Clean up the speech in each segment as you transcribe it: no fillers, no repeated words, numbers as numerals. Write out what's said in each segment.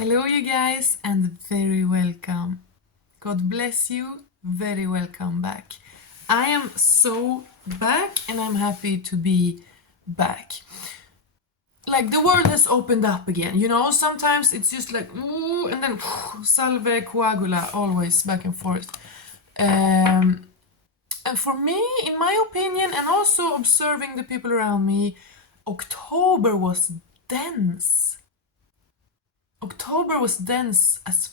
Hello, you guys, and very welcome. God bless you. Very welcome back. I am so back, and I'm happy to be back. Like the world has opened up again, you know. Sometimes it's just like ooh, and then salve coagula, always back and forth. And for me, in my opinion, and also observing the people around me, October was dense. October was dense as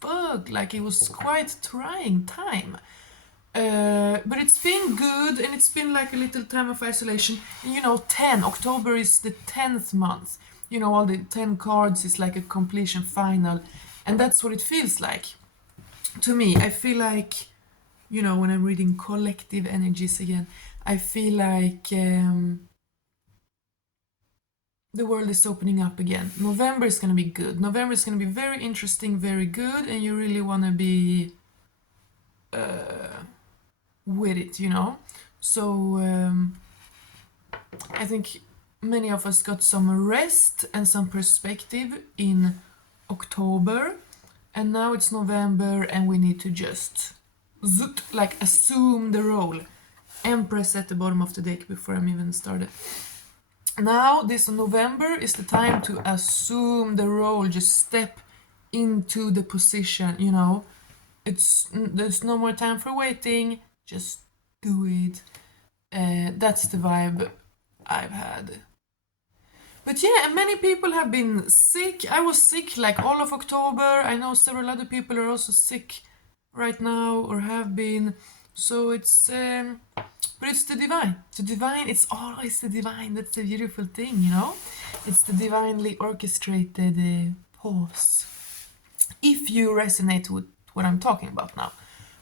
fuck. Like it was quite trying time. But it's been good, and it's been like a little time of isolation. And, you know, 10 October is the 10th month. You know, all the 10 cards is like a completion final, and that's what it feels like to me. I feel like, you know, when I'm reading collective energies again, I feel like the world is opening up again. November is going to be good. November is going to be very interesting, very good, and you really want to be with it, you know. So I think many of us got some rest and some perspective in October, and now it's November, and we need to just like assume the role. Empress at the bottom of the deck before I'm even started. Now this November is the time to assume the role, just step into the position, you know. There's no more time for waiting, just do it. That's the vibe I've had. But yeah, many people have been sick. I was sick like all of October. I know several other people are also sick right now or have been. So it's but it's the divine. The divine, it's always the divine. That's the beautiful thing, you know? It's the divinely orchestrated pause. If you resonate with what I'm talking about now,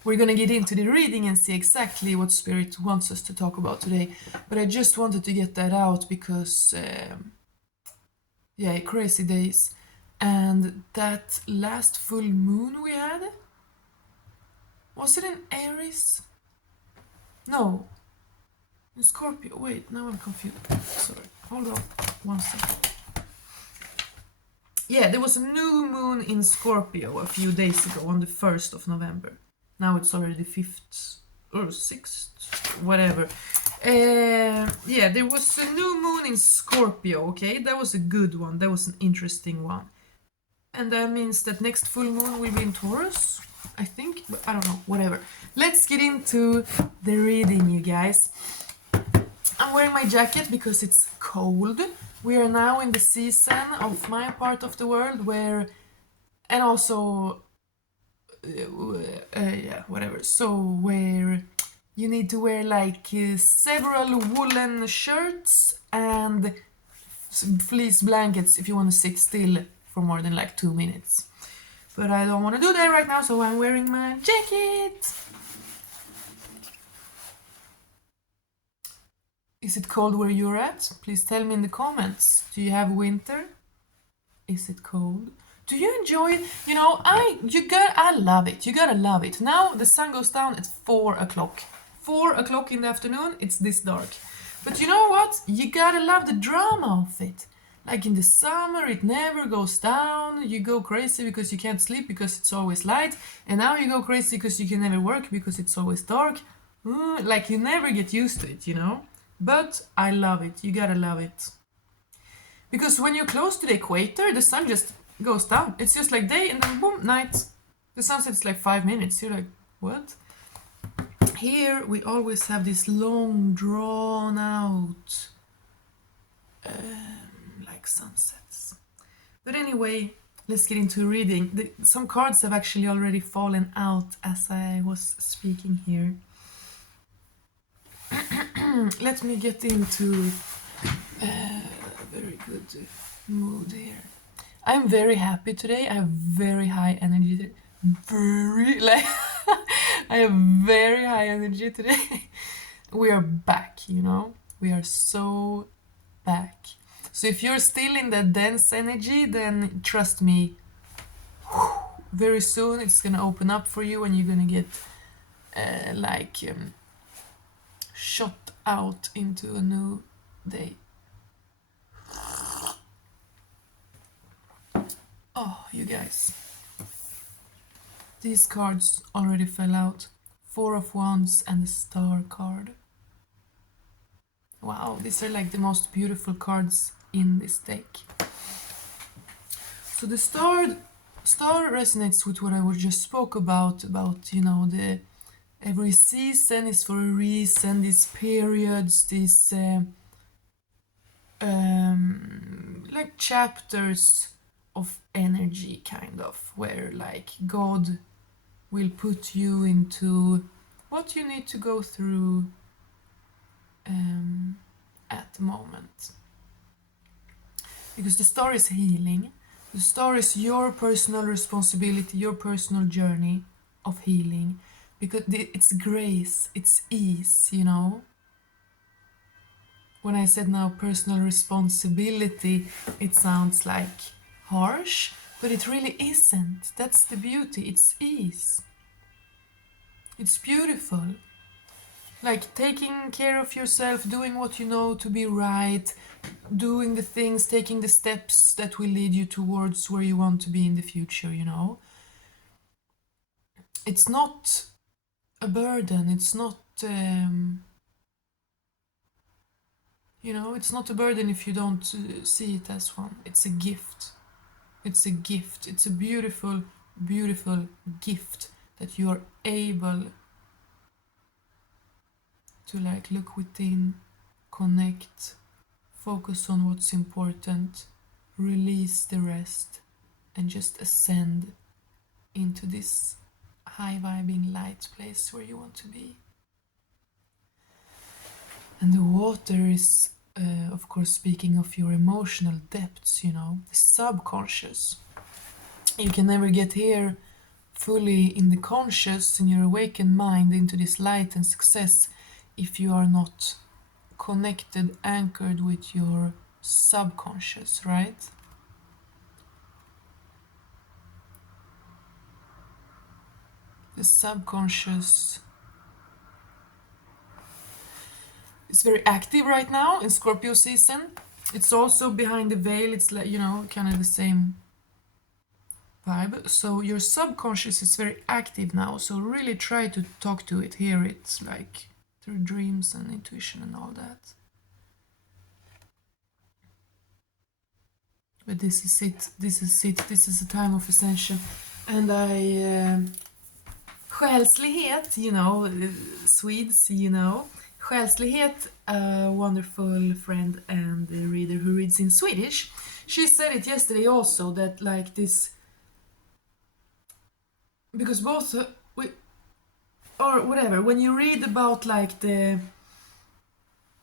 we're gonna get into the reading and see exactly what Spirit wants us to talk about today. But I just wanted to get that out because, yeah, crazy days. And that last full moon we had, was it in Aries? No, in Scorpio. Wait, now I'm confused. Sorry, hold on one second. Yeah, there was a new moon in Scorpio a few days ago on the 1st of November. Now it's already the 5th or 6th, whatever. Yeah, there was a new moon in Scorpio, okay? That was a good one. That was an interesting one. And that means that next full moon will be in Taurus, I think. But I don't know, whatever. Let's get into the reading, you guys. I'm wearing my jacket because it's cold. We are now in the season of my part of the world where, and also, yeah, whatever. So where you need to wear like several woolen shirts and fleece blankets if you want to sit still for more than like 2 minutes. But I don't want to do that right now, so I'm wearing my jacket. Is it cold where you're at? Please tell me in the comments. Do you have winter? Is it cold? Do you enjoy it? You know, I love it. You gotta love it. Now the sun goes down at 4 o'clock. 4 o'clock in the afternoon, it's this dark. But you know what? You gotta love the drama of it. Like in the summer, it never goes down. You go crazy because you can't sleep because it's always light. And now you go crazy because you can never work because it's always dark. Like you never get used to it, you know? But I love it. You gotta love it. Because when you're close to the equator, the sun just goes down. It's just like day and then boom, night. The sunset's like 5 minutes. You're like, what? Here we always have this long, drawn out, like sunsets. But anyway, let's get into reading. Some cards have actually already fallen out as I was speaking here. Let me get into a very good mood here. I'm very happy today. I have very high energy today. I have very high energy today. We are back, you know? We are so back. So if you're still in that dense energy, then trust me, very soon it's gonna open up for you and you're gonna get shot out into a new day. Oh, you guys. These cards already fell out. Four of Wands and the Star card. Wow, these are like the most beautiful cards in this deck. So the star resonates with what I just spoke about, you know, the every season is for a reason, these periods, these like chapters of energy, kind of, where like God will put you into what you need to go through at the moment. Because the star is healing. The star is your personal responsibility, your personal journey of healing. Because it's grace, it's ease, you know. When I said now personal responsibility, it sounds like harsh, but it really isn't. That's the beauty, it's ease. It's beautiful. Like taking care of yourself, doing what you know to be right, doing the things, taking the steps that will lead you towards where you want to be in the future, you know. It's not a burden, it's not, you know, it's not a burden if you don't see it as one. It's a gift. It's a gift. It's a beautiful, beautiful gift that you are able to like look within, connect, focus on what's important, release the rest, and just ascend into this high vibing light place where you want to be. And the water is, of course, speaking of your emotional depths, you know, the subconscious. You can never get here fully in the conscious, in your awakened mind, into this light and success if you are not connected, anchored with your subconscious, right? The subconscious is very active right now in Scorpio season. It's also behind the veil. It's like, you know, kind of the same vibe. So your subconscious is very active now. So really try to talk to it, hear it, like through dreams and intuition and all that. But this is it. This is it. This is a time of ascension. And själslighet, you know, Swedes, you know. Själslighet, a wonderful friend and a reader who reads in Swedish, she said it yesterday also, that like this, because both or whatever, when you read about like the,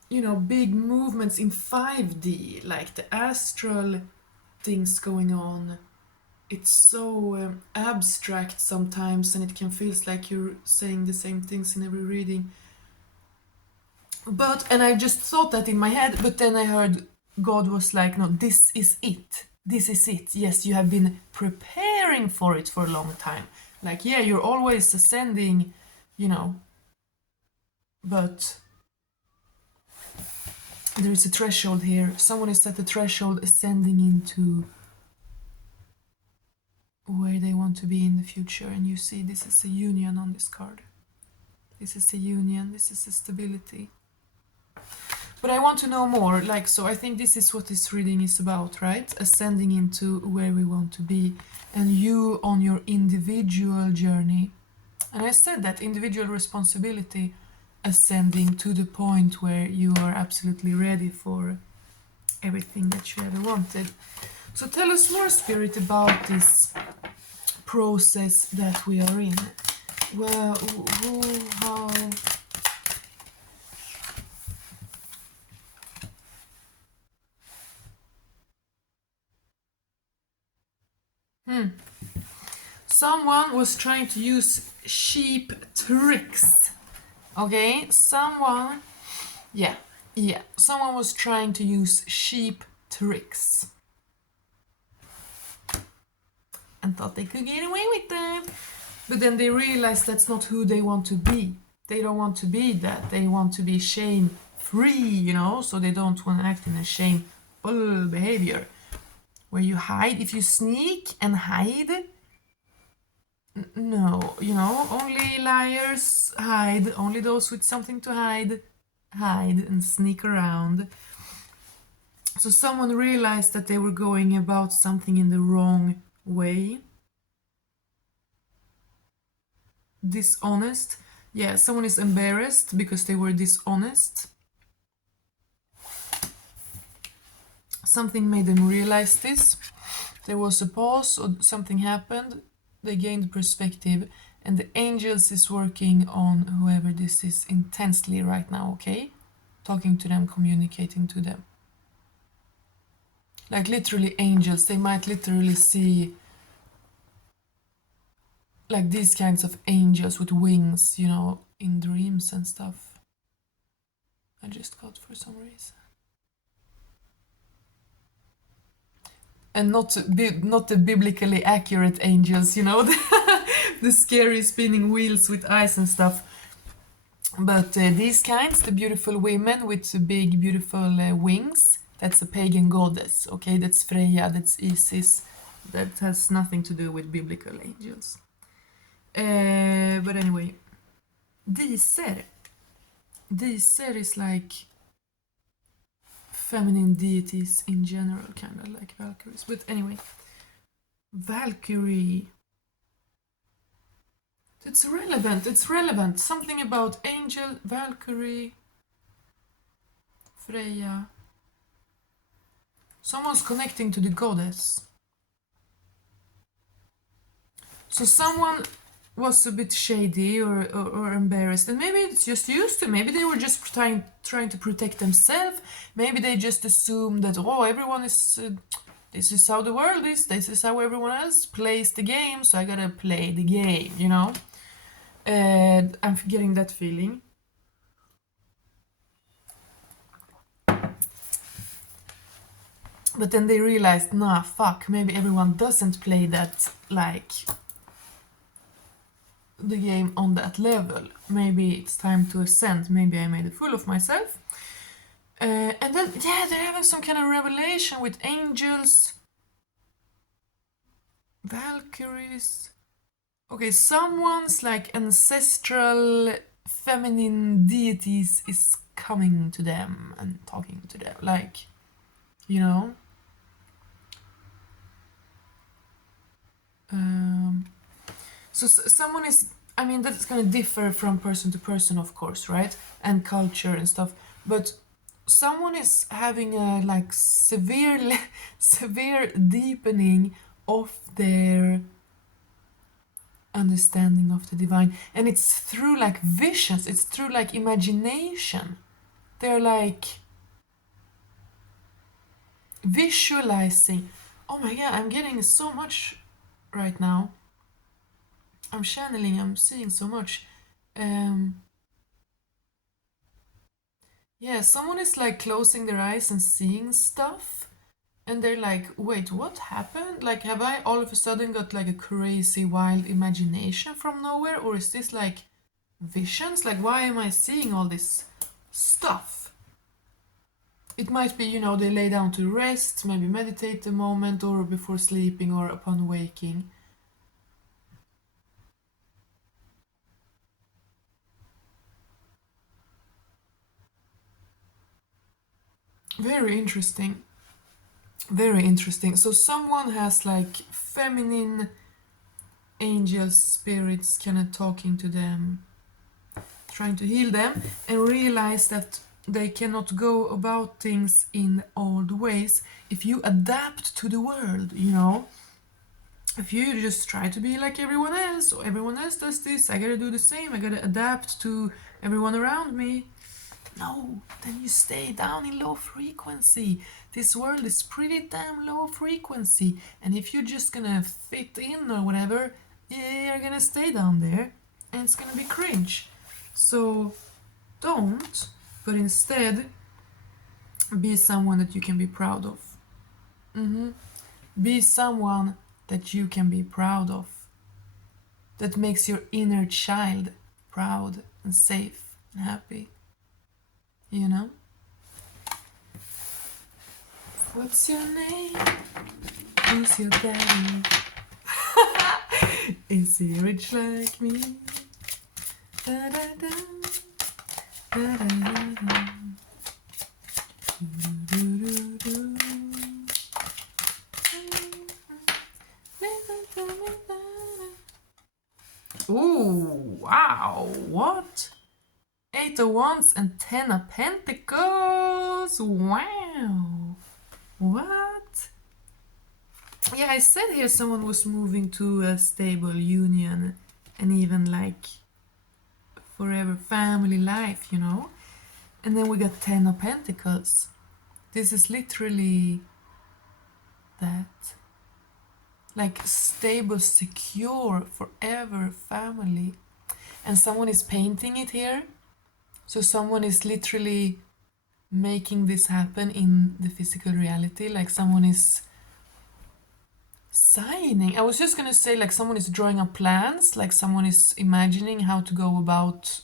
you know, big movements in 5D, like the astral things going on, it's so abstract sometimes, and it can feel like you're saying the same things in every reading. But, and I just thought that in my head, but then I heard God was like, no, this is it. This is it. Yes, you have been preparing for it for a long time. Like, yeah, you're always ascending, you know, but there is a threshold here. Someone is at the threshold ascending into where they want to be in the future. And you see, this is a union on this card. This is a union. This is a stability. But I want to know more, like, so I think this is what this reading is about, right? Ascending into where we want to be, and you on your individual journey. And I said that individual responsibility, ascending to the point where you are absolutely ready for everything that you ever wanted. So tell us more, Spirit, about this process that we are in. Well, how... Someone was trying to use sheep tricks. Okay, someone was trying to use sheep tricks and thought they could get away with that. But then they realized that's not who they want to be. They don't want to be that. They want to be shame-free, you know, so they don't want to act in a shameful behavior. where you hide. If you sneak and hide, no, you know, only liars hide, only those with something to hide and sneak around. So someone realized that they were going about something in the wrong way. Dishonest. Yeah, someone is embarrassed because they were dishonest. Something made them realize this. There was a pause or something happened. They gained perspective, and the angels is working on whoever this is intensely right now, okay? Talking to them, communicating to them. Like literally angels, they might literally see like these kinds of angels with wings, you know, in dreams and stuff. I just got for some reason. And not the biblically accurate angels, you know, the scary spinning wheels with eyes and stuff. But these kinds, the beautiful women with the big, beautiful wings, that's a pagan goddess, okay? That's Freya, that's Isis. That has nothing to do with biblical angels. But anyway, Diser. Diser is like feminine deities in general, kind of like Valkyries. But anyway, Valkyrie. It's relevant. Something about angel, Valkyrie, Freya. Someone's connecting to the goddess. So someone was a bit shady or embarrassed, and maybe it's just used to. Maybe they were just trying to protect themselves. Maybe they just assumed that, oh, everyone is this is how the world is, this is how everyone else plays the game, so I gotta play the game, you know. And I'm getting that feeling. But then they realized, nah, fuck, maybe everyone doesn't play that, like, the game on that level. Maybe it's time to ascend. Maybe I made a fool of myself. And then, yeah, they're having some kind of revelation with angels, Valkyries. Okay, someone's like ancestral feminine deities is coming to them and talking to them, like, you know. So someone is, I mean, that's going to differ from person to person, of course, right? And culture and stuff. But someone is having a like severe deepening of their understanding of the divine. And it's through like visions, it's through like imagination. They're like visualizing. Oh my god, I'm getting so much right now. I'm channeling, I'm seeing so much. Yeah, someone is like closing their eyes and seeing stuff, and they're like, wait, what happened? Like, have I all of a sudden got like a crazy wild imagination from nowhere, or is this like visions? Like, why am I seeing all this stuff? It might be, you know, they lay down to rest, maybe meditate a moment, or before sleeping, or upon waking. Very interesting. Very interesting. So someone has like feminine angels, spirits kind of talking to them, trying to heal them, and realize that they cannot go about things in old ways if you adapt to the world, you know. If you just try to be like everyone else, or everyone else does this, I gotta do the same, I gotta adapt to everyone around me. No, then you stay down in low frequency. This world is pretty damn low frequency, and if you're just gonna fit in or whatever, you're gonna stay down there, and it's gonna be cringe. So don't, but instead be someone that you can be proud of. Be someone that you can be proud of, that makes your inner child proud and safe and happy, you know. What's your name? Who's your daddy? Is he rich like me? Da, da, da. Da, da, da, da. Do, do, do, do. Ooh, wow, what? 8 of Wands and 10 of Pentacles. Wow. What? Yeah, I said here someone was moving to a stable union and even like forever family life, you know? And then we got 10 of Pentacles. This is literally that. Like stable, secure, forever family. And someone is painting it here. So someone is literally making this happen in the physical reality. Like someone is signing. I was just gonna say like someone is drawing up plans. Like someone is imagining how to go about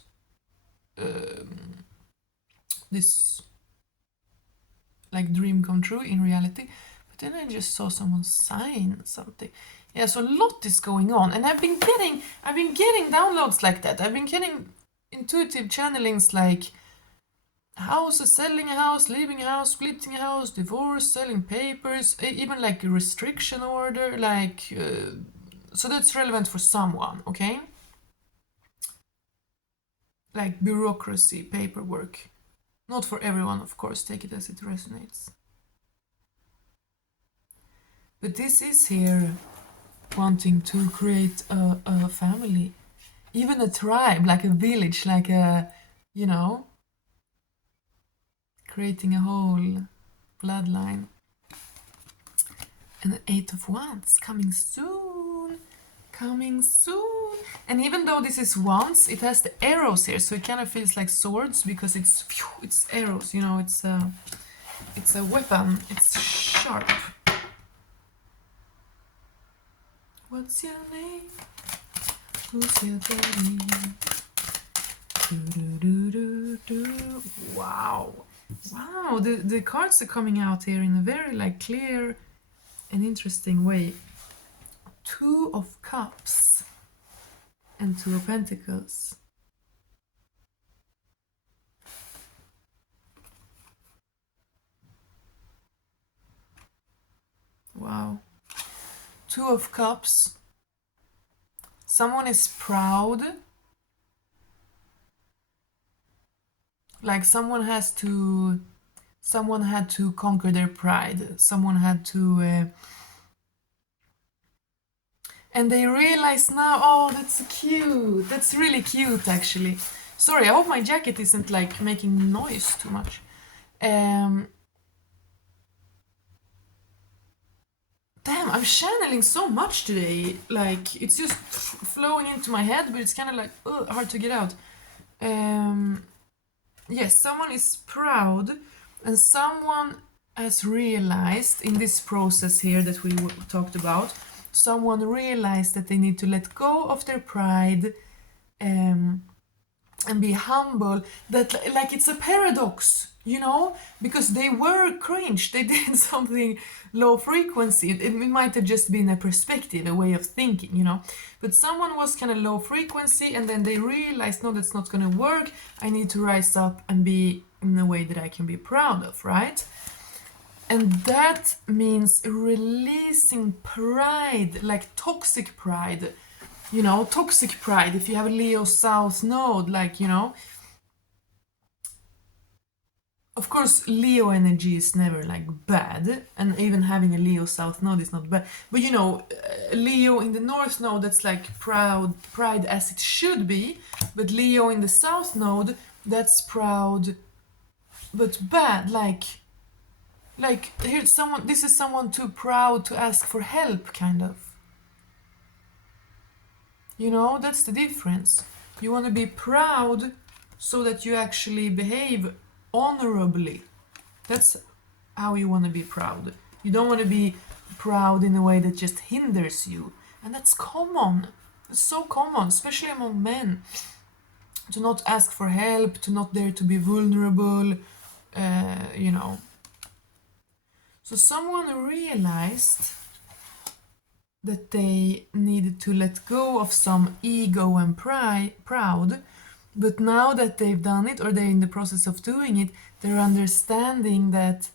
this like dream come true in reality. But then I just saw someone sign something. Yeah, so a lot is going on. And I've been getting downloads like that. I've been getting intuitive channelings like house, selling a house, leaving a house, splitting a house, divorce, selling papers, even like a restriction order, like so that's relevant for someone, okay? Like bureaucracy, paperwork. Not for everyone, of course, take it as it resonates. But this is here wanting to create a family, even a tribe, like a village, like a, you know, creating a whole bloodline. And the 8 of Wands, coming soon, coming soon. And even though this is Wands, it has the arrows here, so it kind of feels like swords because it's arrows, you know, it's a weapon, it's sharp. What's your name? Who's your daddy? Wow. Wow, the cards are coming out here in a very like clear and interesting way. 2 of Cups and 2 of Pentacles. Wow. 2 of Cups. Someone is proud. Like someone had to conquer their pride. Someone had to and they realize now, oh, that's cute. That's really cute, actually. Sorry, I hope my jacket isn't like making noise too much. Damn, I'm channeling so much today. Like, it's just flowing into my head, but it's kind of like hard to get out. Yes, someone is proud, and someone has realized in this process here that we talked about, someone realized that they need to let go of their pride and be humble. That like it's a paradox, you know, because they were cringe, they did something low frequency. It might have just been a perspective, a way of thinking, you know, but someone was kind of low frequency and then they realized, no, that's not gonna work. I need to rise up and be in a way that I can be proud of, right? And that means releasing pride, like toxic pride, you know, toxic pride. If you have a Leo South Node, like, you know, of course, Leo energy is never like bad, and even having a Leo South Node is not bad. But you know, Leo in the North Node, that's like pride as it should be. But Leo in the South Node, that's proud, but bad. Like here's someone. This is someone too proud to ask for help, kind of. You know, that's the difference. You want to be proud so that you actually behave honorably. That's how you want to be proud. You don't want to be proud in a way that just hinders you. And that's common. It's so common, especially among men. To not ask for help, to not dare to be vulnerable, you know. So someone realized that they needed to let go of some ego and proud, but now that they've done it, or they're in the process of doing it, they're understanding that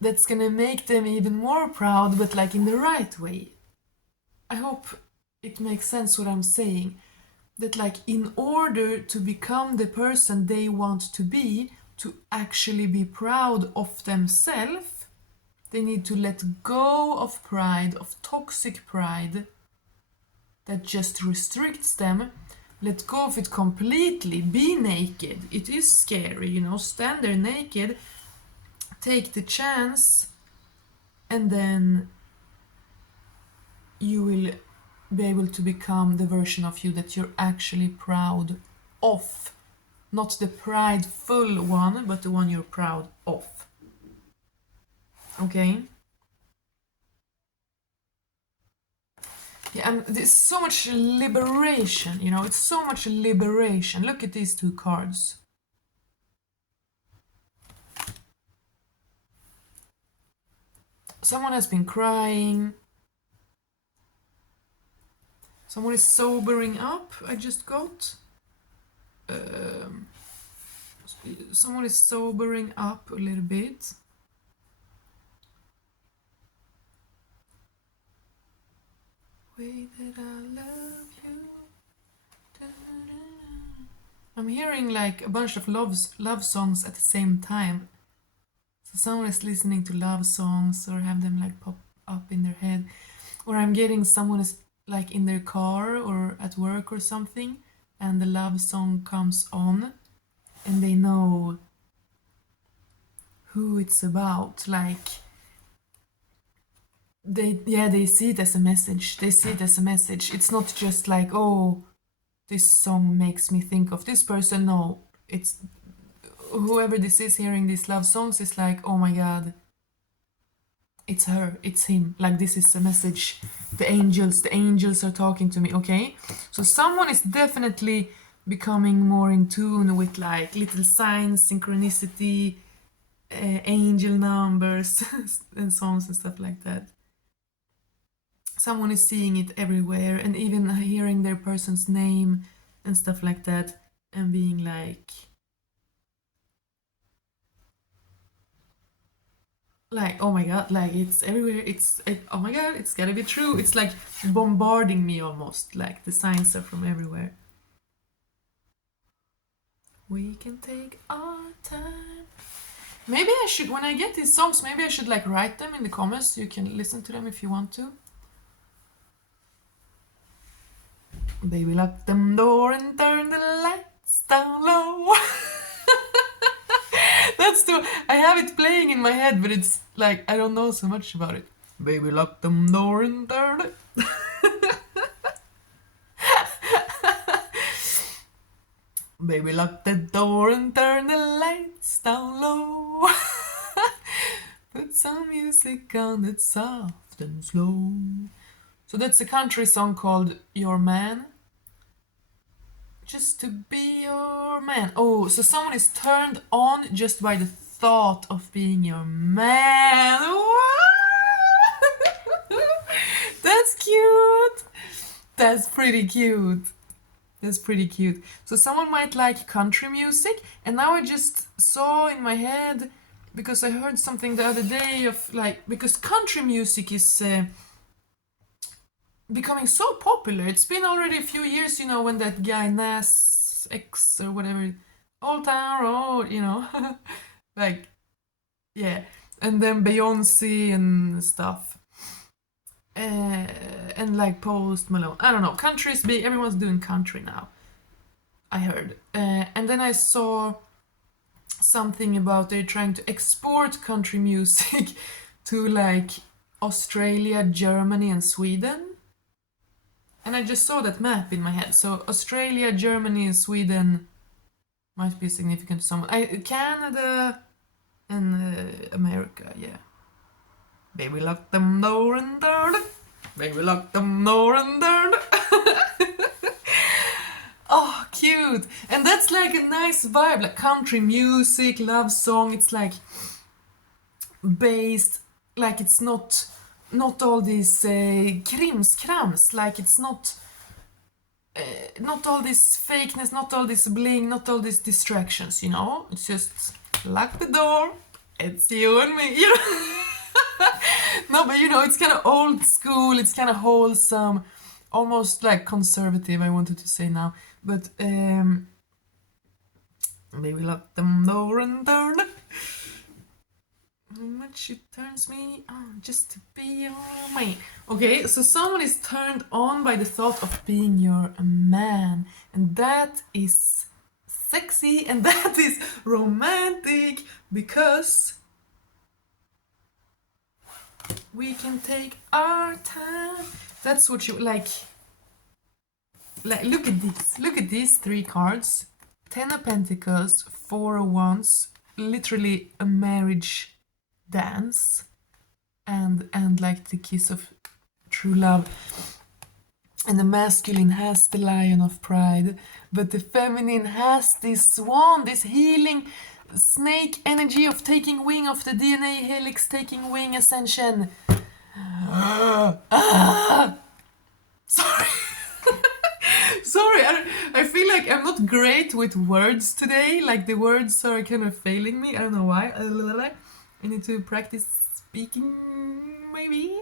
that's gonna make them even more proud, but like in the right way. I hope it makes sense what I'm saying. That like in order to become the person they want to be, to actually be proud of themselves, they need to let go of pride, of toxic pride that just restricts them. Let go of it completely. Be naked. It is scary, you know, stand there naked, take the chance, and then you will be able to become the version of you that you're actually proud of. Not the prideful one, but the one you're proud of. Okay? Yeah, and there's so much liberation, you know, it's so much liberation. Look at these two cards. Someone has been crying. Someone is sobering up, I just got. Someone is sobering up a little bit. Way that I love you. I'm hearing like a bunch of love songs at the same time. So someone is listening to love songs or have them like pop up in their head. Or I'm getting someone is like in their car or at work or something, and the love song comes on and they know who it's about. Like they see it as a message. They see it as a message. It's not just like, oh, this song makes me think of this person. No, it's whoever this is hearing these love songs is like, oh my god, it's her, it's him. Like this is a message. The angels are talking to me. Okay, so someone is definitely becoming more in tune with like little signs, synchronicity, angel numbers and songs and stuff like that. Someone is seeing it everywhere and even hearing their person's name and stuff like that and being like oh my god, like it's everywhere, oh my god, it's gotta be true. It's like bombarding me almost, like the signs are from everywhere. We can take our time. Maybe I should, when I get these songs, maybe I should like write them in the comments. You can listen to them if you want to. Baby, lock them door and turn the lights down low. That's too. I have it playing in my head, but it's like I don't know so much about it. Baby, lock them door and turn it. Baby, lock the door and turn the lights down low. Put some music on that's soft and slow. So that's a country song called Your Man. Just to be your man. Oh, so someone is turned on just by the thought of being your man. That's cute. That's pretty cute. That's pretty cute. So someone might like country music, and now I just saw in my head, because I heard something the other day of like, because country music is becoming so popular. It's been already a few years, you know, when that guy Nas X or whatever, Old Town Road, you know, like, yeah, and then Beyonce and stuff, and like Post Malone. I don't know. Country's big. Everyone's doing country now, I heard, and then I saw something about they're trying to export country music to like Australia, Germany, and Sweden. And I just saw that map in my head. So Australia, Germany, and Sweden might be significant to someone. Canada and America, yeah. Baby, lock them door and turn it. Baby, lock them door and turn it. Oh, cute. And that's like a nice vibe, like country music, love song. It's like based, like it's not all these krimskrams, like it's not all this fakeness, not all this bling, not all these distractions, you know? It's just lock the door, it's you and me, you know? No, but you know, it's kind of old school, it's kind of wholesome, almost like conservative, I wanted to say now. But maybe lock the door and turn. How much it turns me on just to be your man. Okay, so someone is turned on by the thought of being your man, and that is sexy and that is romantic because we can take our time. That's what you like. Look at this. Look at these three cards. 10 of Pentacles, 4 of Wands, literally a marriage dance, and like the kiss of true love. And the masculine has the Lion of Pride, but the feminine has this swan, this healing snake energy of taking wing, of the DNA helix taking wing ascension. Sorry. Sorry, I feel like I'm not great with words today. Like the words are kind of failing me. I don't know why. I need to practice speaking, maybe.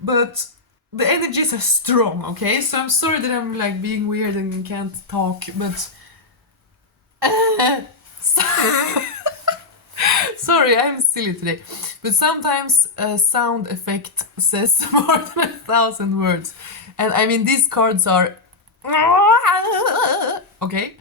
But the energies are strong, okay? So I'm sorry that I'm like being weird and can't talk, but sorry, I'm silly today. But sometimes a sound effect says more than 1,000 words. And I mean, these cards are okay.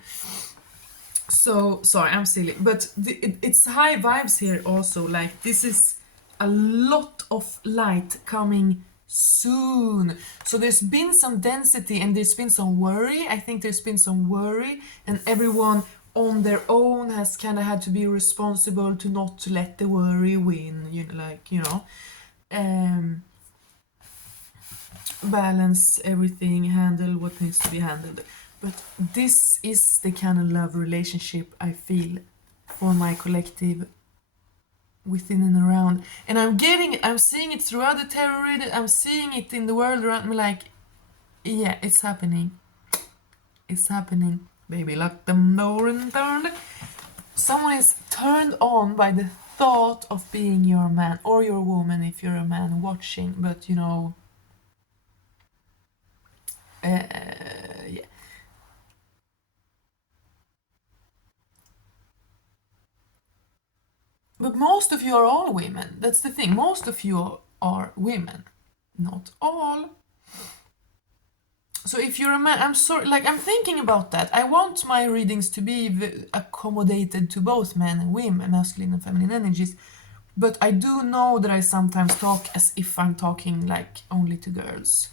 So sorry, I'm silly, but it's high vibes here also. Like this is a lot of light coming soon. So there's been some density and there's been some worry. I think there's been some worry, and everyone on their own has kind of had to be responsible to not let the worry win. You know, like, you know, balance everything, handle what needs to be handled. But this is the kind of love relationship I feel for my collective within and around. And I'm seeing it throughout the tarot reading, I'm seeing it in the world around me, like, yeah, it's happening. It's happening. Baby, lock the door and turn. Someone is turned on by the thought of being your man, or your woman if you're a man watching, but you know, yeah. But most of you are all women. That's the thing. Most of you are women. Not all. So if you're a man, I'm sorry, like I'm thinking about that. I want my readings to be accommodated to both men and women, masculine and feminine energies. But I do know that I sometimes talk as if I'm talking like only to girls.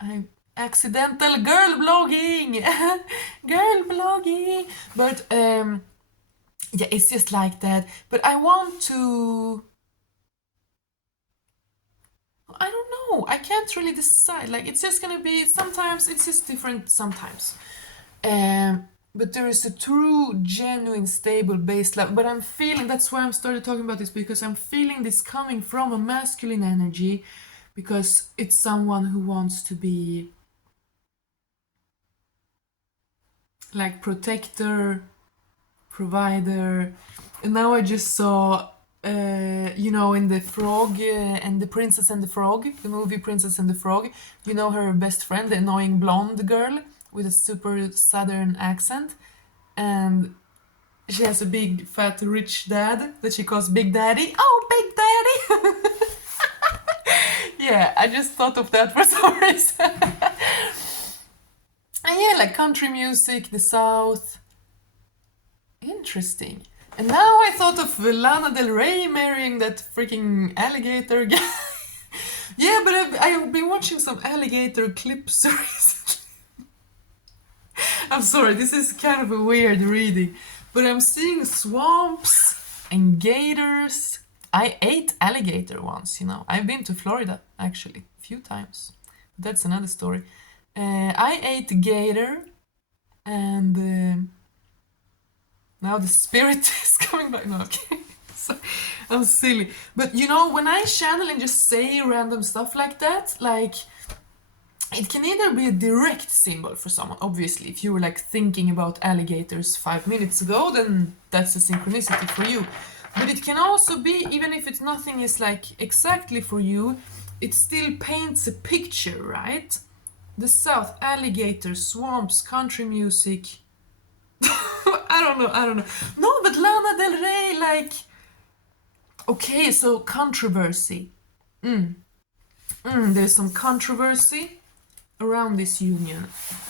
I'm accidental girl blogging. Girl blogging. But yeah, it's just like that. But I want to, I don't know, I can't really decide. Like it's just gonna be, sometimes it's just different sometimes. But there is a true, genuine, stable base love. But I'm feeling, that's why I'm started talking about this, because I'm feeling this coming from a masculine energy, because it's someone who wants to be like protector, provider. And now I just saw, you know, in the frog and the Princess and the Frog, the movie Princess and the Frog, you know, her best friend, the annoying blonde girl with a super southern accent, and she has a big fat rich dad that she calls Big Daddy. Oh, Big Daddy. Yeah, I just thought of that for some reason. And yeah, like country music, the South. Interesting. And now I thought of Lana Del Rey marrying that freaking alligator guy. Yeah, but I've been watching some alligator clips recently. I'm sorry, this is kind of a weird reading, but I'm seeing swamps and gators. I ate alligator once, you know. I've been to Florida, actually, a few times. That's another story. I ate gator, and now the spirit is coming back. No, okay. I'm silly. But you know, when I channel and just say random stuff like that, like, it can either be a direct symbol for someone, obviously. If you were like thinking about alligators 5 minutes ago, then that's a synchronicity for you. But it can also be, even if it's nothing is like exactly for you, it still paints a picture, right? The South, alligators, swamps, country music. I don't know. No, but Lana Del Rey, like, okay, so controversy. There's some controversy around this union.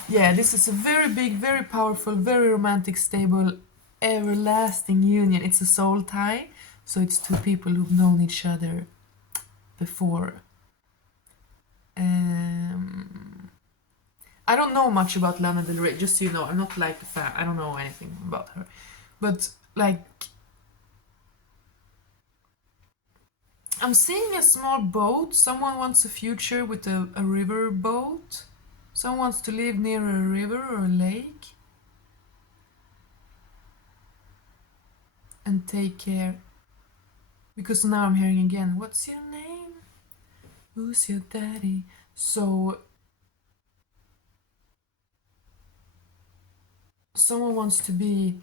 Yeah, this is a very big, very powerful, very romantic, stable, everlasting union. It's a soul tie, so it's two people who've known each other before. I don't know much about Lana Del Rey, just so you know. I'm not like a fan. I don't know anything about her. But, like, I'm seeing a small boat. Someone wants a future with a river boat. Someone wants to live near a river or a lake. And take care. Because now I'm hearing again, what's your name? Who's your daddy? So, someone wants to be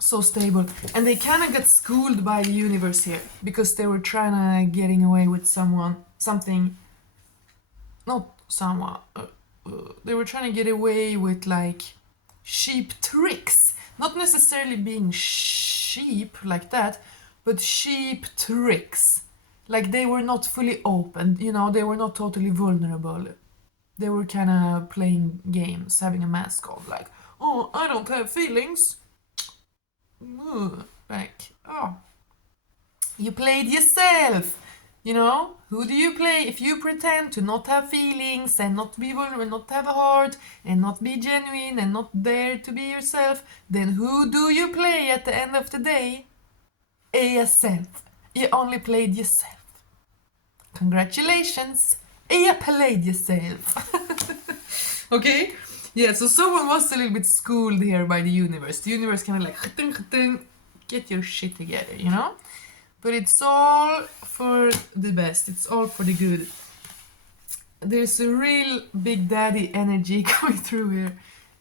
so stable, and they kind of got schooled by the universe here because they were trying to getting away with something, not someone, they were trying to get away with like sheep tricks, not necessarily being sheep like that, but sheep tricks, like they were not fully open, you know, they were not totally vulnerable. They were kind of playing games, having a mask on, like, oh, I don't have feelings. Like, oh, you played yourself. You know, who do you play if you pretend to not have feelings and not be vulnerable, not have a heart and not be genuine and not dare to be yourself? Then who do you play at the end of the day? Yourself. You only played yourself. Congratulations, you played yourself. Okay? Yeah, so someone was a little bit schooled here by the universe. The universe kind of like, get your shit together, you know? But it's all for the best. It's all for the good. There's a real big daddy energy going through here.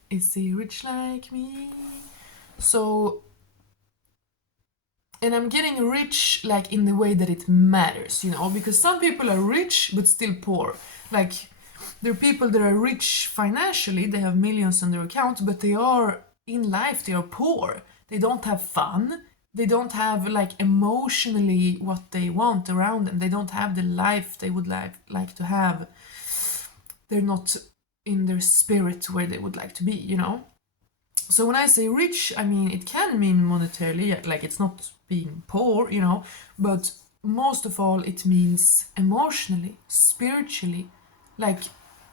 Is he rich like me? So, and I'm getting rich like in the way that it matters, you know? Because some people are rich but still poor. Like, there are people that are rich financially, they have millions on their account, but they are, in life, they are poor. They don't have fun. They don't have, like, emotionally what they want around them. They don't have the life they would like to have. They're not in their spirit where they would like to be, you know? So when I say rich, I mean, it can mean monetarily, like, it's not being poor, you know, but most of all, it means emotionally, spiritually, like,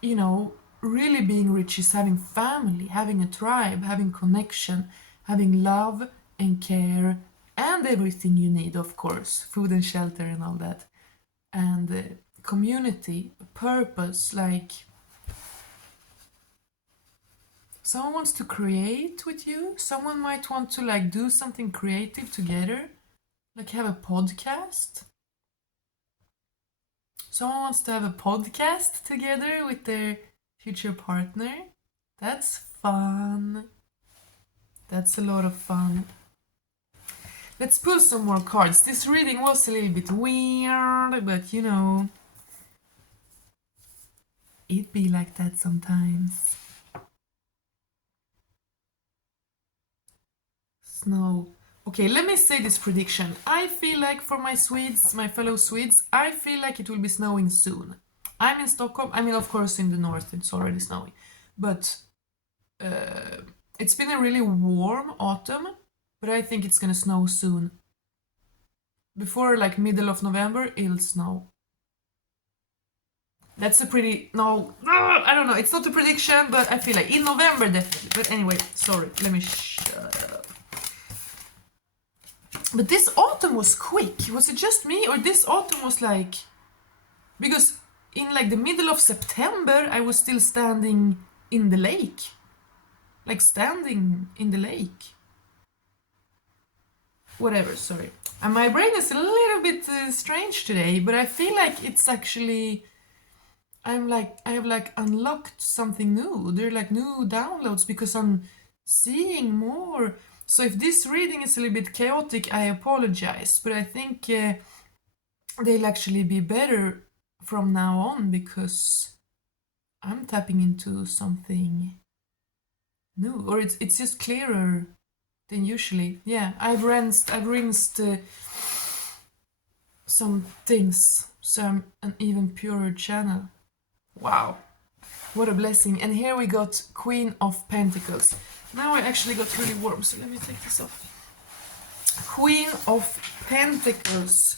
you know, really being rich is having family, having a tribe, having connection, having love and care and everything you need, of course, food and shelter and all that, and community, purpose, like someone wants to create with you, someone might want to like do something creative together, like have a podcast. Someone wants to have a podcast together with their future partner. That's fun. That's a lot of fun. Let's pull some more cards. This reading was a little bit weird, but you know, it be like that sometimes. Snow. Okay, let me say this prediction. I feel like for my Swedes, my fellow Swedes, I feel like it will be snowing soon. I'm in Stockholm. I mean, of course, in the north it's already snowing. But it's been a really warm autumn, but I think it's gonna snow soon. Before like middle of November, it'll snow. That's a pretty, no, I don't know, it's not a prediction, but I feel like in November definitely. But anyway, sorry, let me shut up. But this autumn was quick. Was it just me, or this autumn was like, because in like the middle of September I was still standing in the lake, like standing in the lake. whatever, sorry. And my brain is a little bit strange today, but I feel like it's actually, I have like unlocked something new. There are like new downloads because I'm seeing more. So if this reading is a little bit chaotic, I apologize, but I think they'll actually be better from now on because I'm tapping into something new, or it's just clearer than usually. Yeah, I've rinsed some things, so I'm an even purer channel. Wow, what a blessing. And here we got Queen of Pentacles. Now I actually got really warm, so let me take this off. Queen of Pentacles.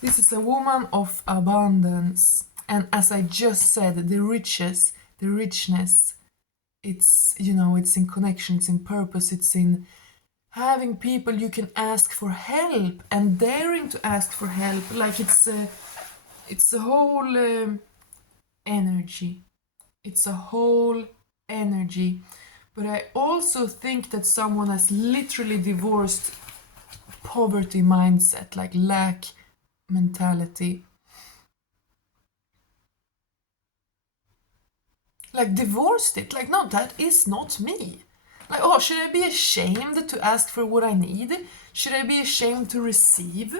This is a woman of abundance. And as I just said, the riches, the richness, it's, you know, it's in connection, it's in purpose, it's in having people you can ask for help and daring to ask for help. Like it's a whole energy. It's a whole energy. But I also think that someone has literally divorced poverty mindset, like lack mentality. Like divorced it. Like, no, that is not me. Like, oh, should I be ashamed to ask for what I need? Should I be ashamed to receive?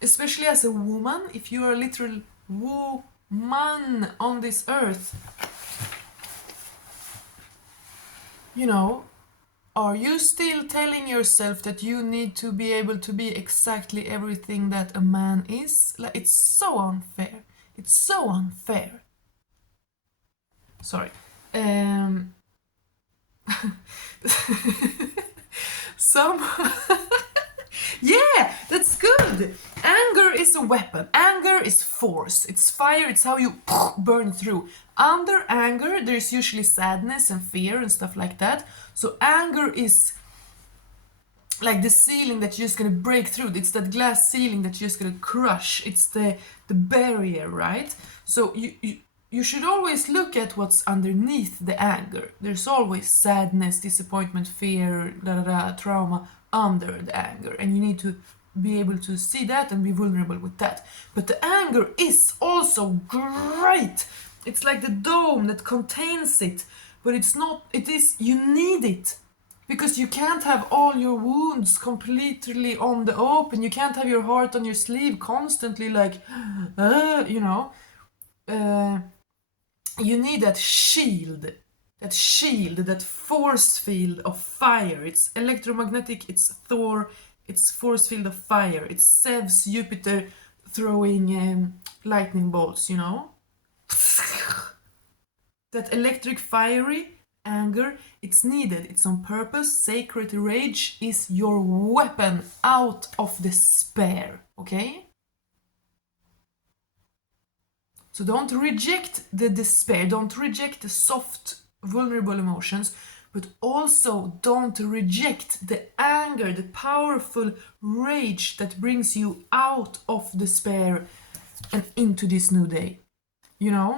Especially as a woman, if you are a literal woman on this earth. You know, are you still telling yourself that you need to be able to be exactly everything that a man is? Like, it's so unfair. It's so unfair. Sorry. Some yeah, that's good. Anger is a weapon. Anger is force. It's fire. It's how you burn through. Under anger, there's usually sadness and fear and stuff like that. So anger is like the ceiling that you're just gonna break through. It's that glass ceiling that you're just gonna crush. It's the barrier, right? So you should always look at what's underneath the anger. There's always sadness, disappointment, fear, trauma under the anger, and you need to be able to see that and be vulnerable with that. But the anger is also great. It's like the dome that contains it, but it's not, it is, you need it. Because you can't have all your wounds completely on the open. You can't have your heart on your sleeve constantly like, you know. You need that shield, that force field of fire. It's electromagnetic, it's Thor, it's force field of fire. It's Zeus, Jupiter throwing lightning bolts, you know? That electric fiery anger, it's needed, it's on purpose. Sacred rage is your weapon out of despair, okay? So don't reject the despair, don't reject the soft, vulnerable emotions, but also don't reject the anger, the powerful rage that brings you out of despair and into this new day, you know?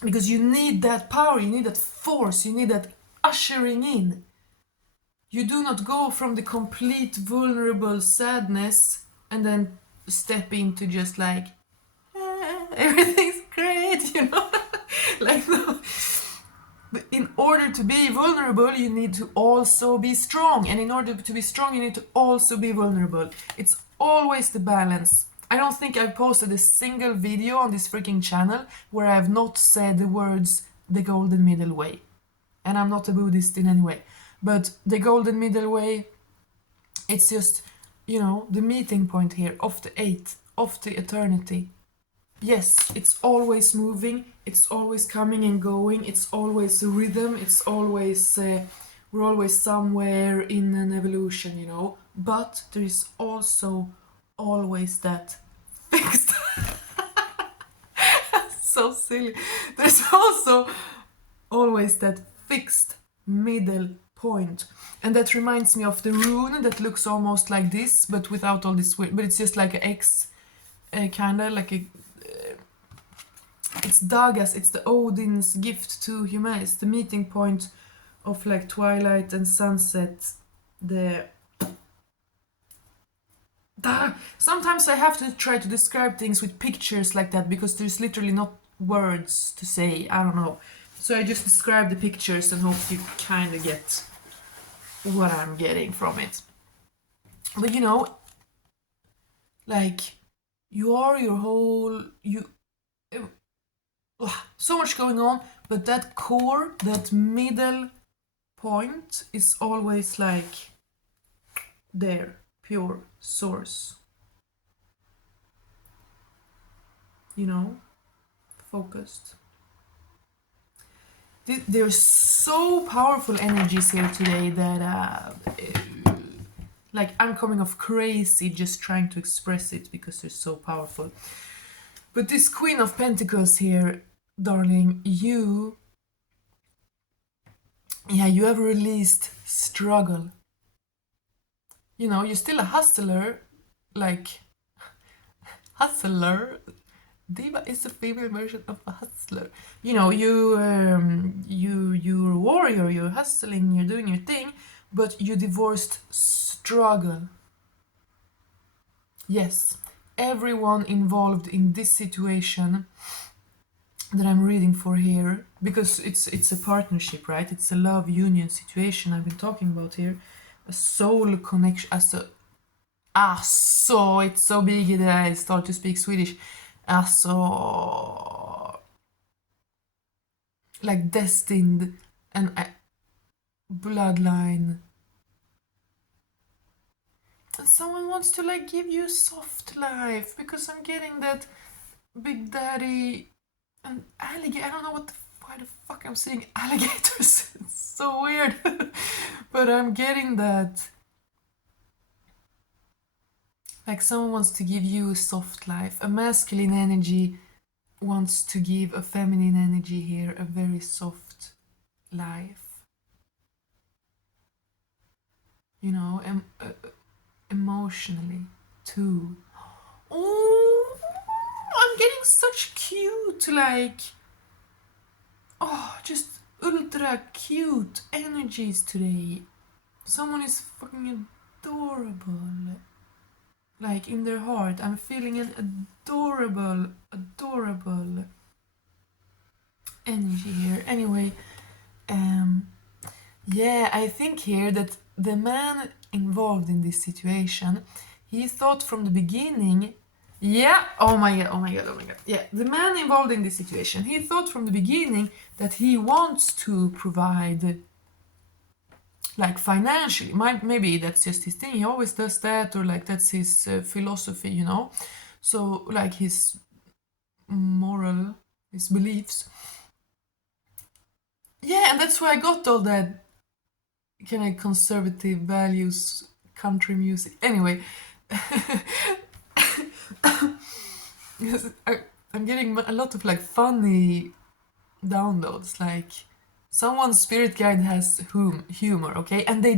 Because you need that power, you need that force, you need that ushering in. You do not go from the complete vulnerable sadness and then step into just like, everything's great, you know? Like, no. But in order to be vulnerable, you need to also be strong. And in order to be strong, you need to also be vulnerable. It's always the balance. I don't think I've posted a single video on this freaking channel where I have not said the words the golden middle way. And I'm not a Buddhist in any way. But the golden middle way, it's just, you know, the meeting point here of the eight, of the eternity. Yes, it's always moving, it's always coming and going, it's always a rhythm, it's always, we're always somewhere in an evolution, you know, but there is also always that fixed, so silly, there's also always that fixed middle point. And that reminds me of the rune that looks almost like this, but without all this weird, but it's just like an X, kinda like a, it's Dagas, it's the Odin's gift to humanity. It's the meeting point of like twilight and sunset. The Sometimes I have to try to describe things with pictures like that because there's literally not words to say. I don't know. So I just describe the pictures and hope you kind of get what I'm getting from it. But you know, like you are your whole so much going on, but that core, that middle point is always like there, pure source. You know, focused. There's so powerful energies here today that like I'm coming off crazy just trying to express it because they're so powerful. But this Queen of Pentacles here, darling, you have released struggle. You know, you're still a hustler, like hustler. Diva is a female version of a hustler. You know, you're a warrior, you're hustling, you're doing your thing, but you divorced struggle. Yes, everyone involved in this situation that I'm reading for here, because it's a partnership, right? It's a love union situation I've been talking about here. A soul connection, so it's so big that I start to speak Swedish. So like destined and bloodline. And someone wants to like give you a soft life because I'm getting that big daddy and alligator. I don't know why the fuck I'm seeing alligators. It's so weird. But I'm getting that like someone wants to give you a soft life. A masculine energy wants to give a feminine energy here a very soft life. You know, emotionally too. Oh, I'm getting such cute, like, just ultra cute energies today. Someone is fucking adorable. Like in their heart, I'm feeling an adorable energy here. Anyway, I think here that the man involved in this situation, he thought from the beginning, oh my god. Yeah, the man involved in this situation, he thought from the beginning that he wants to provide like financially. Maybe that's just his thing, he always does that, or like that's his philosophy, you know. So like his moral, his beliefs. Yeah, and that's why I got all that kind of conservative values, country music. Anyway, I'm getting a lot of like funny downloads. Like someone's spirit guide has humor, okay, and they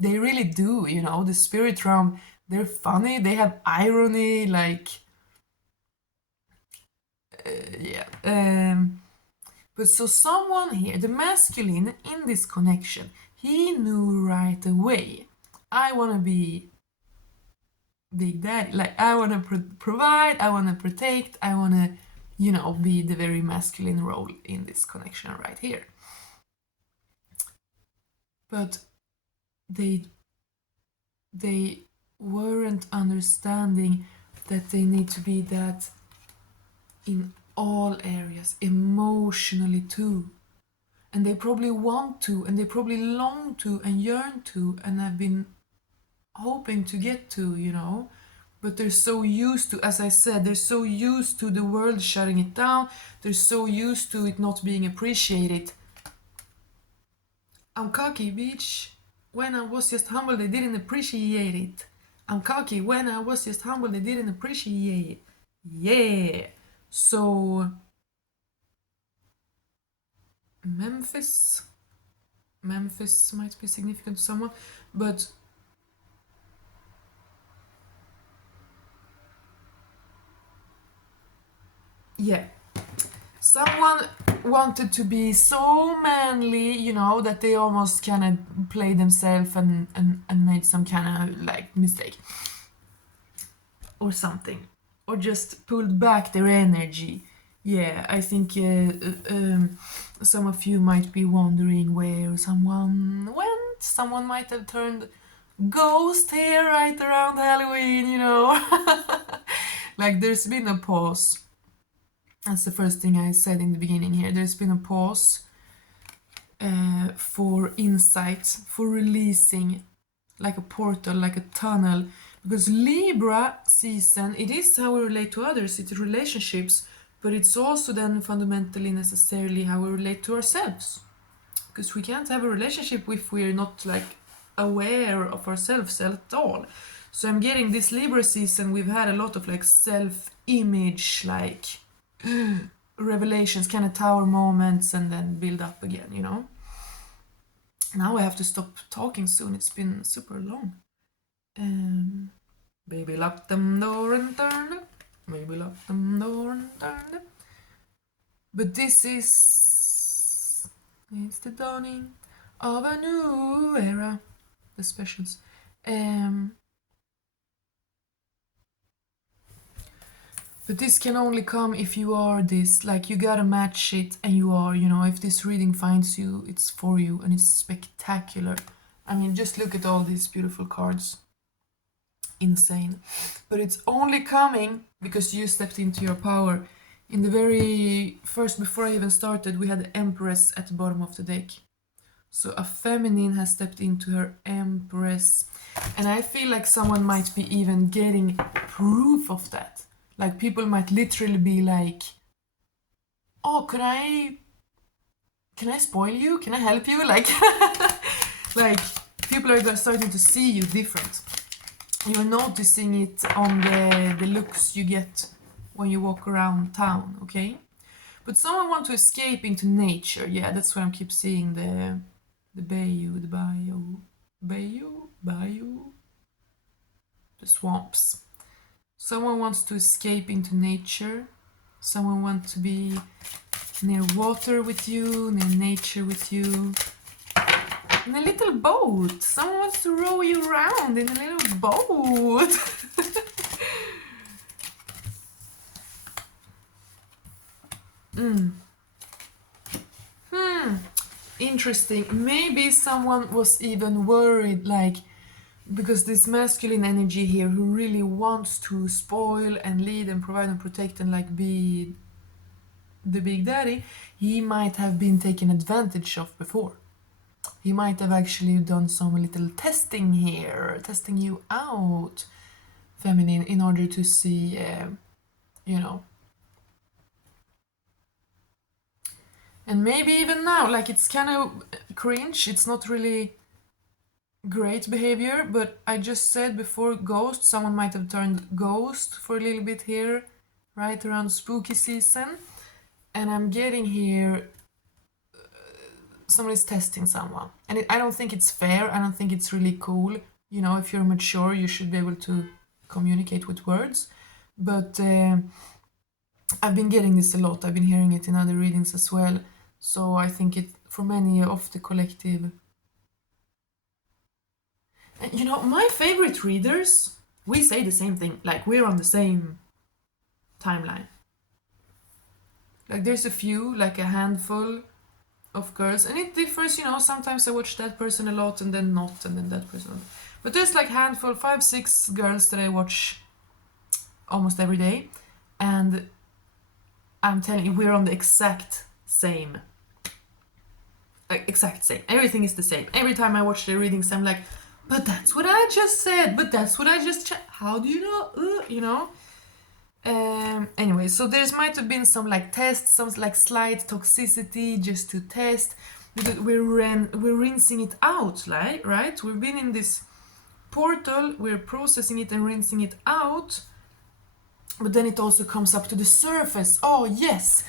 really do. You know, the spirit realm. They're funny. They have irony. Like, But so someone here, the masculine in this connection, he knew right away, I want to be big daddy. Like, I want to provide, I want to protect, I want to, you know, be the very masculine role in this connection right here. But they weren't understanding that they need to be that in all areas, emotionally too. And they probably want to, and they probably long to and yearn to, and have been hoping to get to, you know. But they're so used to, as I said, they're so used to the world shutting it down. They're so used to it not being appreciated. I'm cocky, bitch. When I was just humble, they didn't appreciate it. I'm cocky. When I was just humble, they didn't appreciate it. Yeah. So Memphis might be significant to someone, but yeah, someone wanted to be so manly, you know, that they almost kind of played themselves and made some kind of like mistake. or something, or just pulled back their energy. Yeah, I think some of you might be wondering where someone went. Someone might have turned ghost here right around Halloween, you know. Like there's been a pause. That's the first thing I said in the beginning here. There's been a pause for insight, for releasing, like a portal, like a tunnel. Because Libra season, it is how we relate to others, it's relationships, but it's also then fundamentally necessarily how we relate to ourselves. Because we can't have a relationship if we're not like aware of ourselves at all. So I'm getting this Libra season, we've had a lot of like self-image, like revelations, kind of tower moments, and then build up again, you know. Now I have to stop talking soon, it's been super long. Baby, lock them door and turn it. Baby, lock them door and turn it. But this is... It's the dawning of a new era. The specials. But this can only come if you are this, like you gotta match it and you are, you know, if this reading finds you, it's for you and it's spectacular. I mean, just look at all these beautiful cards. Insane. But it's only coming because you stepped into your power. In the very first, before I even started, we had the Empress at the bottom of the deck. So a feminine has stepped into her Empress. And I feel like someone might be even getting proof of that. Like people might literally be like, oh, can I spoil you? Can I help you? Like, like people are starting to see you different. You're noticing it on the looks you get when you walk around town, okay? But someone wants to escape into nature. Yeah, that's why I keep seeing the bayou, the swamps. Someone wants to escape into nature. Someone wants to be near water with you, near nature with you. In a little boat. Someone wants to row you around in a little boat. Interesting. Maybe someone was even worried, like, because this masculine energy here who really wants to spoil and lead and provide and protect and like be the big daddy, he might have been taken advantage of before. He might have actually done some little testing here, testing you out, feminine, in order to see, you know. And maybe even now, like it's kind of cringe, it's not really great behavior, but I just said before ghost, someone might have turned ghost for a little bit here, right around spooky season. And I'm getting here, someone is testing someone. And I don't think it's fair, I don't think it's really cool. You know, if you're mature, you should be able to communicate with words. But I've been getting this a lot, I've been hearing it in other readings as well. So I think it, for many of the collective. And you know, my favorite readers, we say the same thing, like we're on the same timeline. Like there's a few, like a handful of girls, and it differs, you know, sometimes I watch that person a lot and then not, and then that person. But there's like handful, 5-6 girls that I watch almost every day, and I'm telling you, we're on the exact same. Exact same. Everything is the same. Every time I watch the readings, I'm like, but that's what I just said, but that's what I just how do you know? You know? Anyway, so there's might have been some like tests, some like slight toxicity just to test. We're rinsing it out, like, right? We've been in this portal, we're processing it and rinsing it out, but then it also comes up to the surface. Oh, yes!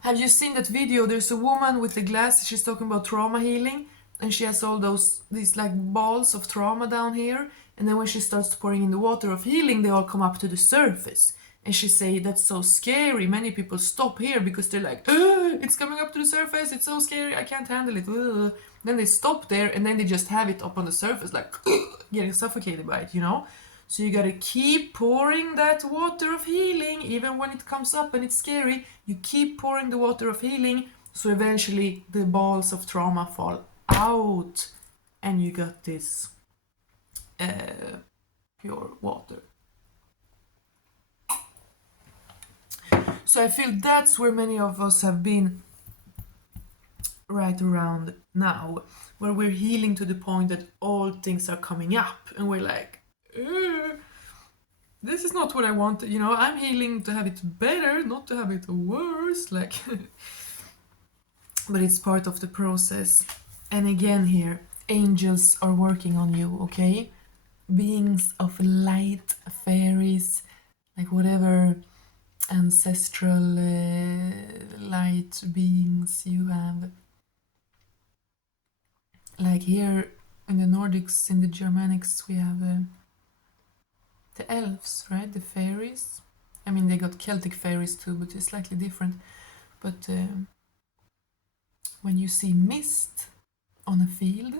Have you seen that video? There's a woman with the glass, she's talking about trauma healing, and she has all these like balls of trauma down here, and then when she starts pouring in the water of healing, they all come up to the surface. And she say, that's so scary. Many people stop here because they're like, it's coming up to the surface, it's so scary, I can't handle it. Then they stop there and then they just have it up on the surface, like getting suffocated by it, you know? So you gotta keep pouring that water of healing, even when it comes up and it's scary. You keep pouring the water of healing, so eventually the balls of trauma fall out, and you got this pure water. So I feel that's where many of us have been right around now, where we're healing to the point that all things are coming up, and we're like, this is not what I want. You know, I'm healing to have it better, not to have it worse. Like, but it's part of the process. And again, here, angels are working on you, okay? Beings of light, fairies, like whatever ancestral light beings you have. Like here in the Nordics, in the Germanics, we have the elves, right? The fairies. I mean, they got Celtic fairies too, but it's slightly different. But when you see mist on a field,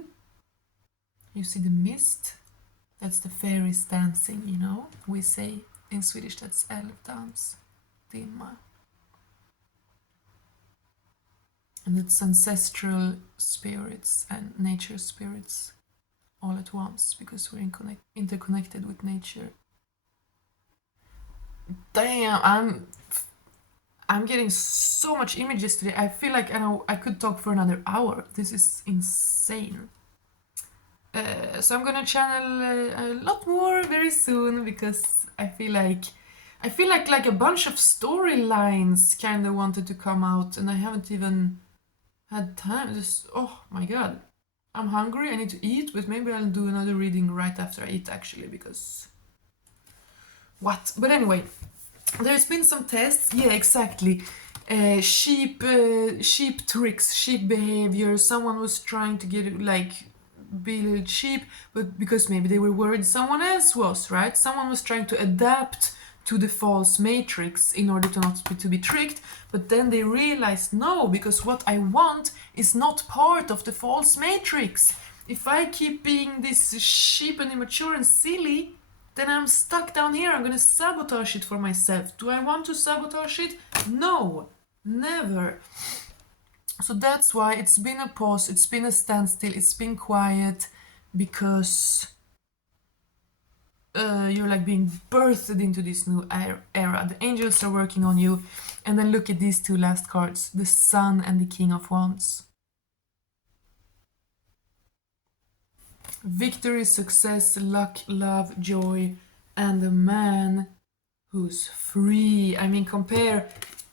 you see the mist, that's the fairies dancing, you know? We say in Swedish that's älvdans, dimma. And it's ancestral spirits and nature spirits all at once, because we're interconnected with nature. Damn, I'm getting so much images today. I feel like I could talk for another hour. This is insane. So I'm gonna channel a lot more very soon, because I feel like a bunch of storylines kind of wanted to come out, and I haven't even had time. Just, oh my god, I'm hungry. I need to eat, but maybe I'll do another reading right after I eat, actually, because what? But anyway, there's been some tests. Yeah, exactly. Sheep tricks, sheep behavior. Someone was trying to get like be sheep, but because maybe they were worried someone else was, right? Someone was trying to adapt to the false matrix in order to not to be tricked, but then they realized, no, because what I want is not part of the false matrix. If I keep being this sheep and immature and silly, then I'm stuck down here. I'm gonna sabotage it for myself. Do I want to sabotage it? No, never. So that's why it's been a pause, it's been a standstill, it's been quiet, because you're like being birthed into this new era. The angels are working on you. And then look at these two last cards, the Sun and the King of Wands. Victory, success, luck, love, joy, and a man who's free. I mean, compare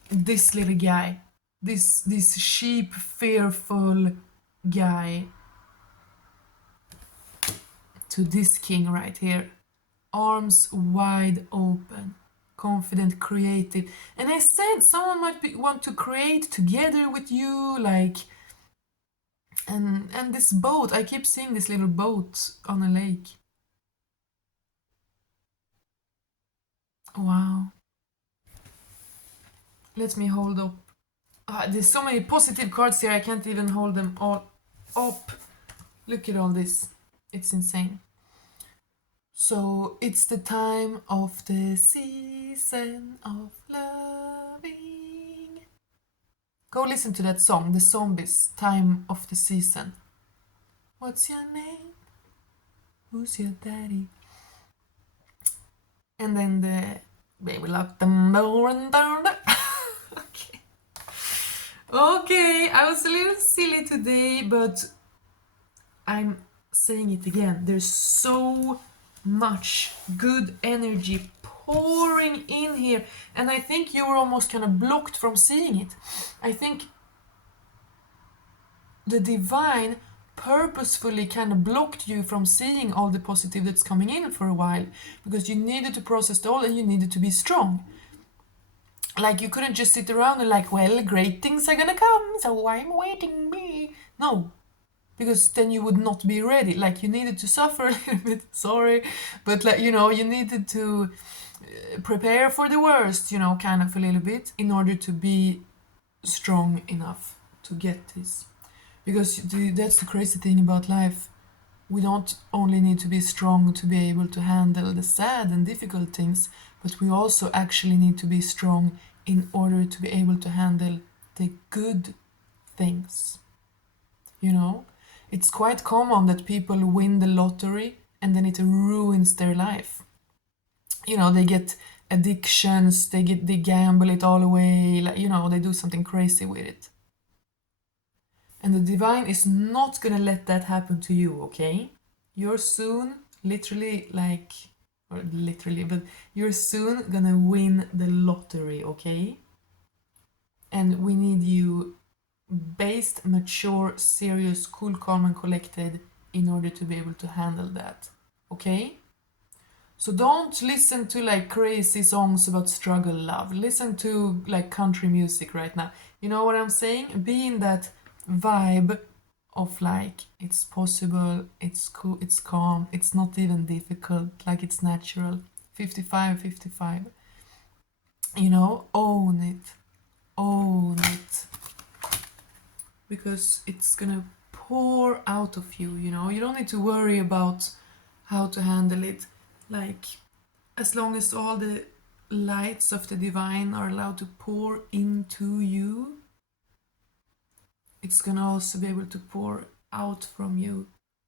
this little guy, this sheep, fearful guy, to this king right here. Arms wide open, confident, creative. And I said someone might want to create together with you, like, and this boat. I keep seeing this little boat on a lake. Wow. Let me hold up. There's so many positive cards here, I can't even hold them all up. Look at all this. It's insane. So it's the time of the season of loving. Go listen to that song, The Zombies, Time of the Season. What's your name? Who's your daddy? And then the baby lock the door and down the... Okay, I was a little silly today, but I'm saying it again. There's so much good energy pouring in here, and I think you were almost kind of blocked from seeing it. I think the divine purposefully kind of blocked you from seeing all the positive that's coming in for a while, because you needed to process it all and you needed to be strong. Like, you couldn't just sit around and like, well, great things are gonna come, so I'm waiting. No, because then you would not be ready. Like, you needed to suffer a little bit, sorry, but like, you know, you needed to prepare for the worst, you know, kind of a little bit, in order to be strong enough to get this. Because that's the crazy thing about life. we don't only need to be strong to be able to handle the sad and difficult things, but we also actually need to be strong in order to be able to handle the good things. You know, it's quite common that people win the lottery and then it ruins their life. You know, they get addictions, they gamble it all away, like, you know, they do something crazy with it. And the divine is not gonna let that happen to you, okay? You're soon, literally, like, or literally, but you're soon gonna win the lottery, okay? And we need you based, mature, serious, cool, calm, and collected in order to be able to handle that, okay? So don't listen to like crazy songs about struggle love. Listen to like country music right now. You know what I'm saying? Be in that vibe of like it's possible, it's cool, it's calm, it's not even difficult, like it's natural. 55, 55. You know, own it. Own it. Because it's gonna pour out of you, you know? You don't need to worry about how to handle it. Like, as long as all the lights of the divine are allowed to pour into you, it's gonna also be able to pour out from you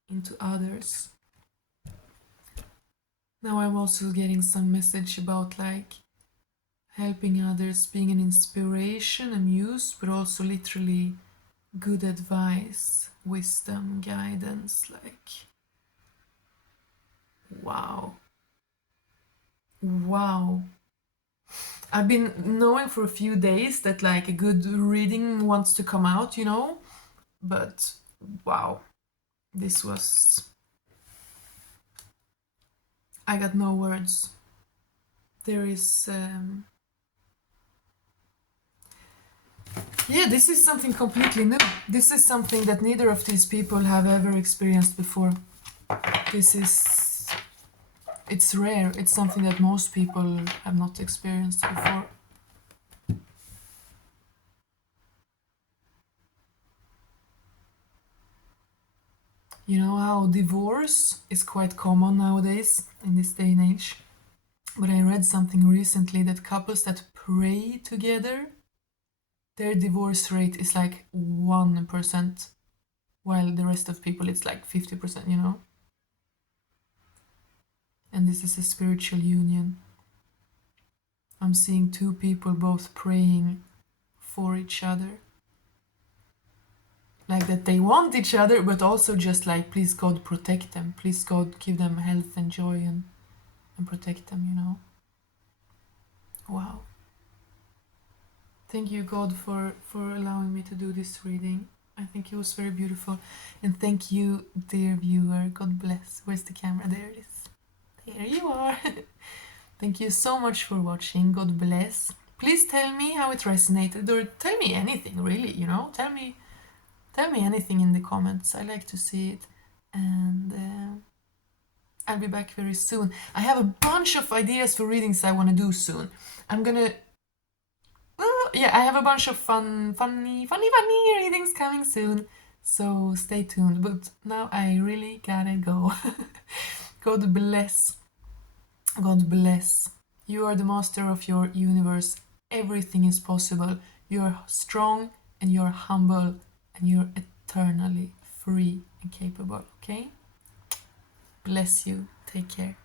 into others. Now I'm also getting some message about like helping others, being an inspiration, a muse, but also literally good advice, wisdom, guidance, like wow. Wow. I've been knowing for a few days that like a good reading wants to come out, you know? But wow, this was. I got no words. There is. Yeah, this is something completely new. This is something that neither of these people have ever experienced before. This is. It's rare. It's something that most people have not experienced before. You know how divorce is quite common nowadays in this day and age? But I read something recently that couples that pray together, their divorce rate is like 1%, while the rest of people it's like 50%, you know? And this is a spiritual union. I'm seeing two people both praying for each other. Like that they want each other, but also just like, please God protect them. Please God give them health and joy and protect them, you know? Wow. Thank you, God, for allowing me to do this reading. I think it was very beautiful. And thank you, dear viewer. God bless. Where's the camera? There it is. There you are. Thank you so much for watching. God bless. Please tell me how it resonated, or tell me anything, really, you know? Tell me anything in the comments. I like to see it. And I'll be back very soon. I have a bunch of ideas for readings I want to do soon. I'm gonna... yeah, I have a bunch of funny readings coming soon. So stay tuned. But now I really gotta go. God bless. God bless. You are the master of your universe. Everything is possible. You're strong and you're humble and you're eternally free and capable, okay? Bless you. Take care.